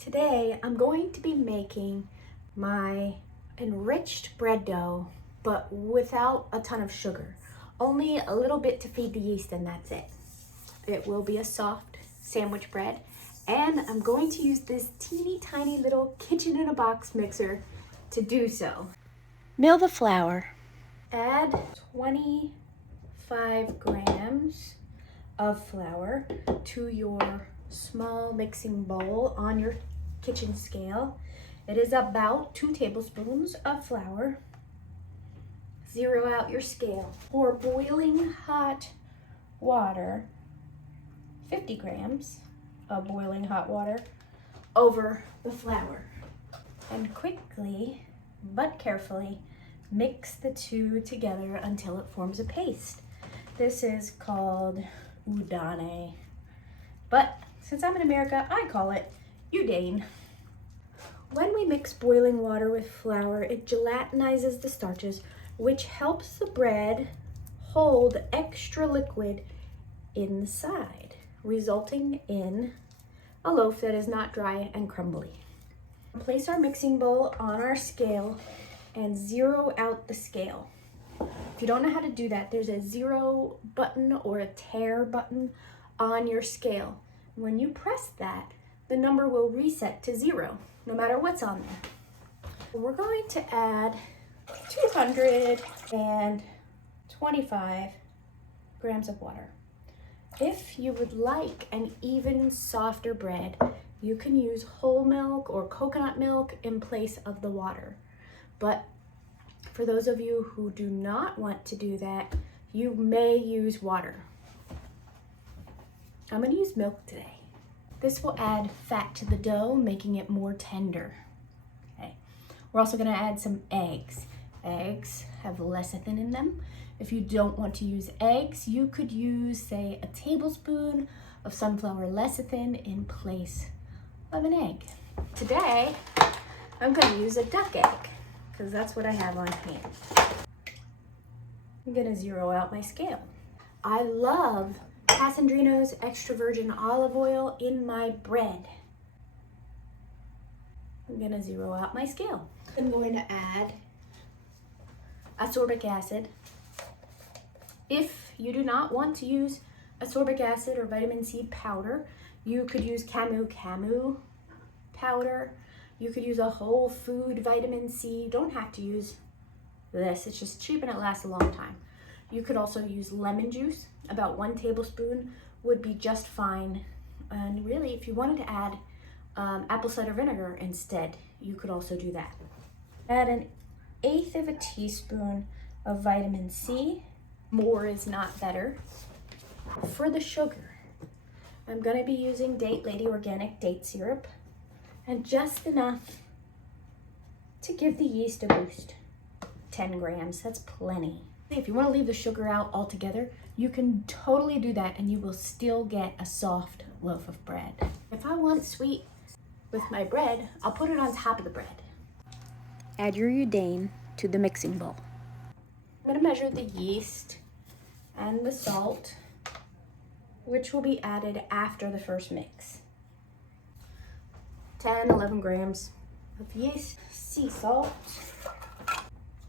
Today I'm going to be making my enriched bread dough, but without a ton of sugar. Only a little bit to feed the yeast and that's it. It will be a soft sandwich bread, and I'm going to use this teeny tiny little kitchen in a box mixer to do so. Mill the flour. Add 25 grams of flour to your small mixing bowl on your kitchen scale. It is about 2 tablespoons of flour. Zero out your scale. Pour boiling hot water, 50 grams of boiling hot water, over the flour. And quickly, but carefully, mix the two together until it forms a paste. This is called udane, but since I'm in America, I call it yudane. When we mix boiling water with flour, it gelatinizes the starches, which helps the bread hold extra liquid inside, resulting in a loaf that is not dry and crumbly. Place our mixing bowl on our scale and zero out the scale. If you don't know how to do that, there's a zero button or a tare button on your scale. When you press that, the number will reset to 0, no matter what's on there. We're going to add 225 grams of water. If you would like an even softer bread, you can use whole milk or coconut milk in place of the water. But for those of you who do not want to do that, you may use water. I'm going to use milk today. This will add fat to the dough, making it more tender. Okay. We're also going to add some eggs. Eggs have lecithin in them. If you don't want to use eggs, you could use, say, a tablespoon of sunflower lecithin in place of an egg. Today, I'm going to use a duck egg, because that's what I have on hand. I'm gonna zero out my scale. I love Pasandrino's extra virgin olive oil in my bread. I'm gonna zero out my scale. I'm going to add ascorbic acid. If you do not want to use ascorbic acid or vitamin C powder, you could use camu powder. You could use a whole food vitamin C. You don't have to use this. It's just cheap and it lasts a long time. You could also use lemon juice. About 1 tablespoon would be just fine. And really, if you wanted to add apple cider vinegar instead, you could also do that. Add 1/8 of a teaspoon of vitamin C. More is not better. For the sugar, I'm going to be using Date Lady organic date syrup, and just enough to give the yeast a boost. 10 grams, that's plenty. If you want to leave the sugar out altogether, you can totally do that and you will still get a soft loaf of bread. If I want sweet with my bread, I'll put it on top of the bread. Add your udane to the mixing bowl. I'm going to measure the yeast and the salt, which will be added after the first mix. 11 grams of yeast, sea salt,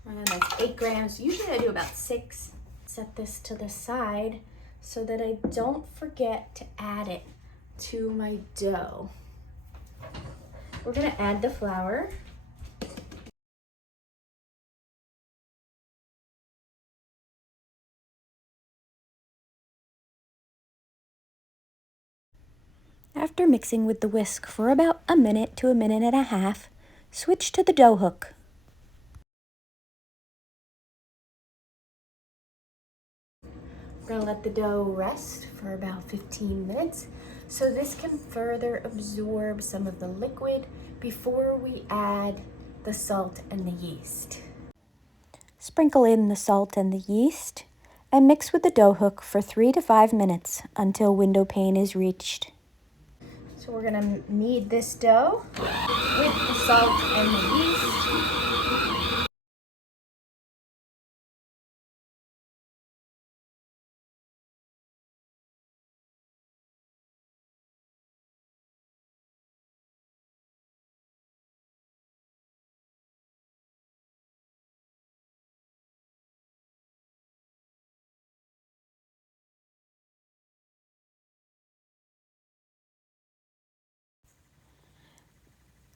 and that's 8 grams. Usually I do about 6. Set this to the side so that I don't forget to add it to my dough. We're gonna add the flour. After mixing with the whisk for about a minute to a minute and a half, switch to the dough hook. We're gonna let the dough rest for about 15 minutes so this can further absorb some of the liquid before we add the salt and the yeast. Sprinkle in the salt and the yeast and mix with the dough hook for 3 to 5 minutes until window pane is reached. So we're gonna knead this dough with the salt and the yeast.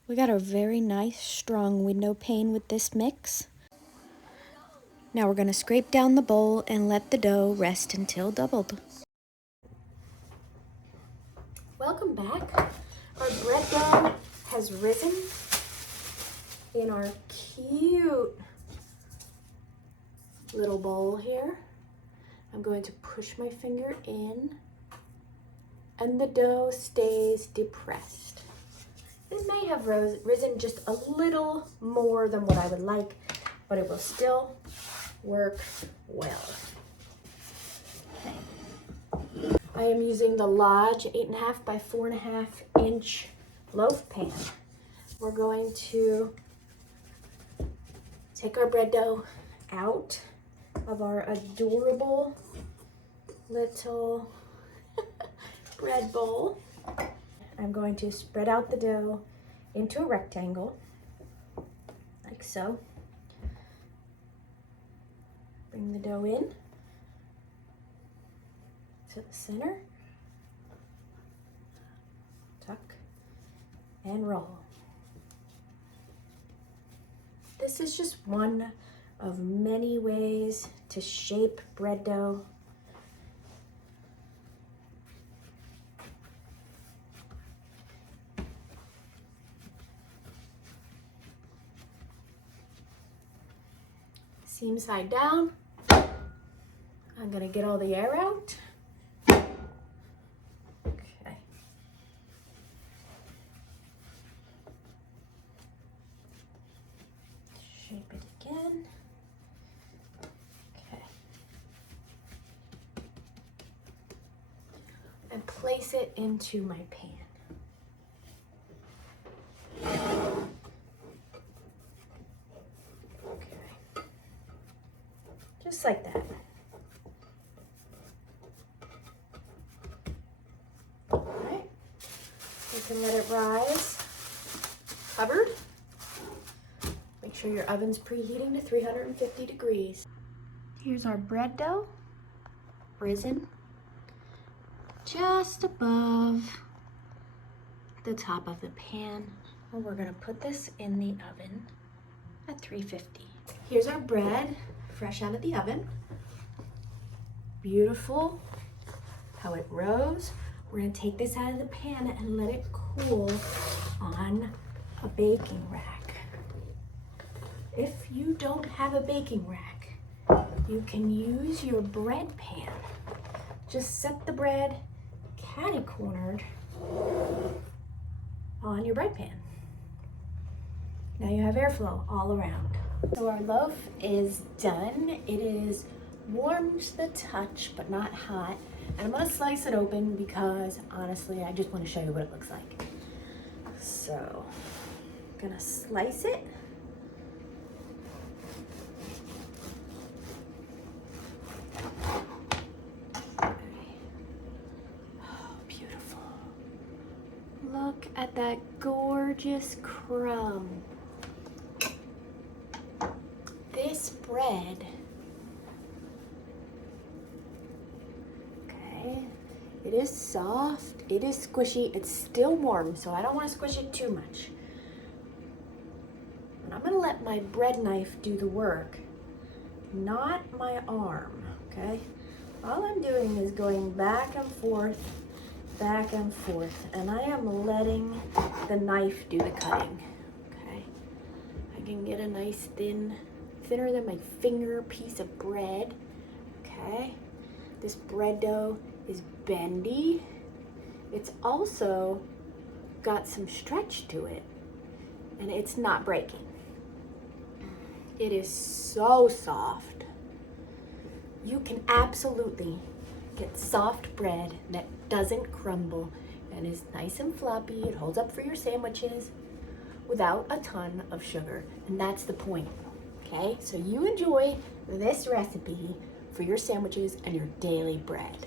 We got a very nice strong window pane with this mix. Now we're going to scrape down the bowl and let the dough rest until doubled. Welcome back. Our bread dough has risen in our cute little bowl here. I'm going to push my finger in and the dough stays depressed. It may have risen just a little more than what I would like, but it will still work well. Okay. I am using the Lodge 8.5 by 4.5 inch loaf pan. We're going to take our bread dough out of our adorable little bread bowl. I'm going to spread out the dough into a rectangle, like so. Bring the dough in to the center, tuck, and roll. This is just one of many ways to shape bread dough. Seam side down. I'm gonna get all the air out. Okay. Shape it again. Okay. And place it into my pan. Just like that. All right, you can let it rise, covered. Make sure your oven's preheating to 350 degrees. Here's our bread dough, risen just above the top of the pan. And we're gonna put this in the oven at 350. Here's our bread, fresh out of the oven. Beautiful how it rose. We're gonna take this out of the pan and let it cool on a baking rack. If you don't have a baking rack, you can use your bread pan. Just set the bread catty-cornered on your bread pan. Now you have airflow all around. So our loaf is done. It is warm to the touch, but not hot. And I'm gonna slice it open because honestly, I just wanna show you what it looks like. So, I'm gonna slice it. Oh, beautiful. Look at that gorgeous crumb. This bread, okay, it is soft, it is squishy, it's still warm, so I don't want to squish it too much. And I'm gonna let my bread knife do the work, not my arm, okay? All I'm doing is going back and forth, and I am letting the knife do the cutting, okay? I can get a nice thinner than my finger piece of bread, okay? This bread dough is bendy. It's also got some stretch to it, and it's not breaking. It is so soft. You can absolutely get soft bread that doesn't crumble and is nice and floppy. It holds up for your sandwiches without a ton of sugar, and that's the point. Okay, so you enjoy this recipe for your sandwiches and your daily bread.